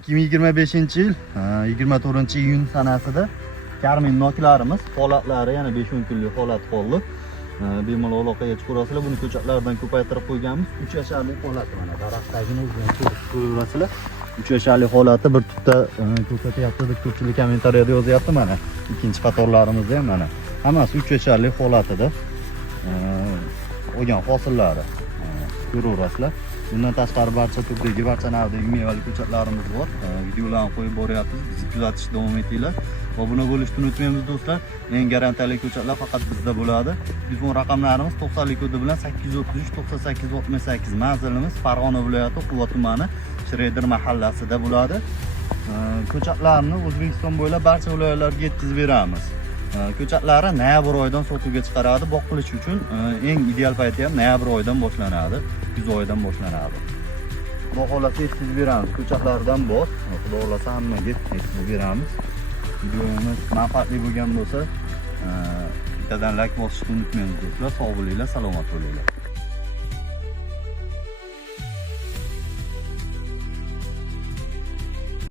2025-yil 24-iyun sanasida Karmin noklarimiz holatlari yana 5-10 kunlik holat qoldi. Bemalol aloqaga chiqarasizlar. Buni ko'chatlardan ko'paytirib qo'yganmiz. 3 yasharlik holati mana daraxtdagini o'zini ko'rasizlar. 3 yasharlik holati bir tutda ko'rsatyapti deb ko'pchilik kommentariyada yozyapti mana. Ikkinchi qatorlarimizda ham mana. Hammasi 3 yasharlik holatida olgan hosillari ko'raverasizlar. Bundan tashqari barcha turdagi, barcha navdagi mevali ko'chatlarimiz bor. Videolarni qo'yib boryapmiz. Bizni kuzatishda davom etinglar. Obuna bo'lishni unutmaymiz do'stlar. Eng garantiyali ko'chatlar faqat bizda bo'ladi. Telefon raqamlarimiz 90 kodi bilan 833 98 68. Manzilimiz Farg'ona viloyati Quva tumani Shreder mahallasida bo'ladi. Ko'chatlarni O'zbekiston bo'ylab barcha viloyatlarga yetkazib beramiz. Ko'chatlari noyabr oyidan sotuvga chiqaradi. Boqilish uchun eng ideal payti ham noyabr oyidan boshlanadi, kuz oyidan boshlanadi. Xudo xolasa yetkazib beramiz. Ko'chatlardan bor. Xudo xolasa hammaga yetkazib beramiz. Videomiz manfaatli bo'lgan bo'lsa, bittadan like bosishni unutmaymiz do'stlar. Sog' bo'linglar, salomat bo'linglar.